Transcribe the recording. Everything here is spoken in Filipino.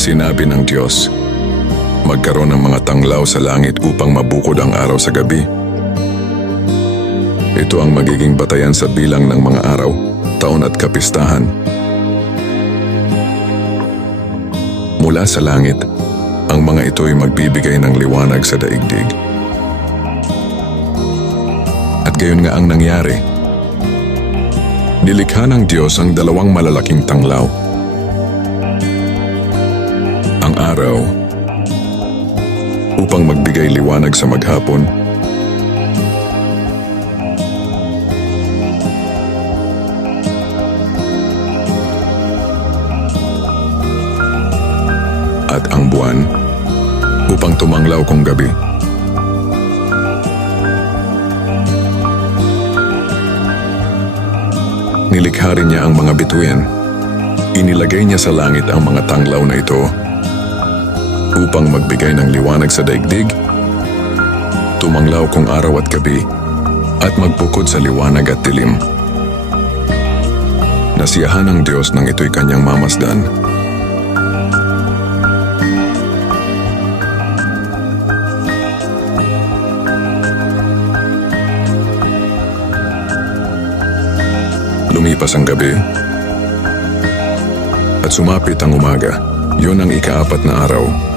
Sinabi ng Diyos, magkaroon ng mga tanglaw sa langit upang mabukod ang araw sa gabi. Ito ang magiging batayan sa bilang ng mga araw, taon at kapistahan. Mula sa langit, ang mga ito'y magbibigay ng liwanag sa daigdig. At gayon nga ang nangyari. Nilikha ng Diyos ang dalawang malalaking tanglaw. Ang araw, upang magbigay liwanag sa maghapon, at ang buwan upang tumanglaw kung gabi. Nilikha rin niya ang mga bituin. Inilagay niya sa langit ang mga tanglaw na ito upang magbigay ng liwanag sa daigdig, tumanglaw kung araw at gabi, at magbukod sa liwanag at dilim. Nasiyahan ng Diyos nang ito'y kanyang mamasdan. Lumipas ang gabi at sumapit ang umaga. Yun ang ika-4 na araw.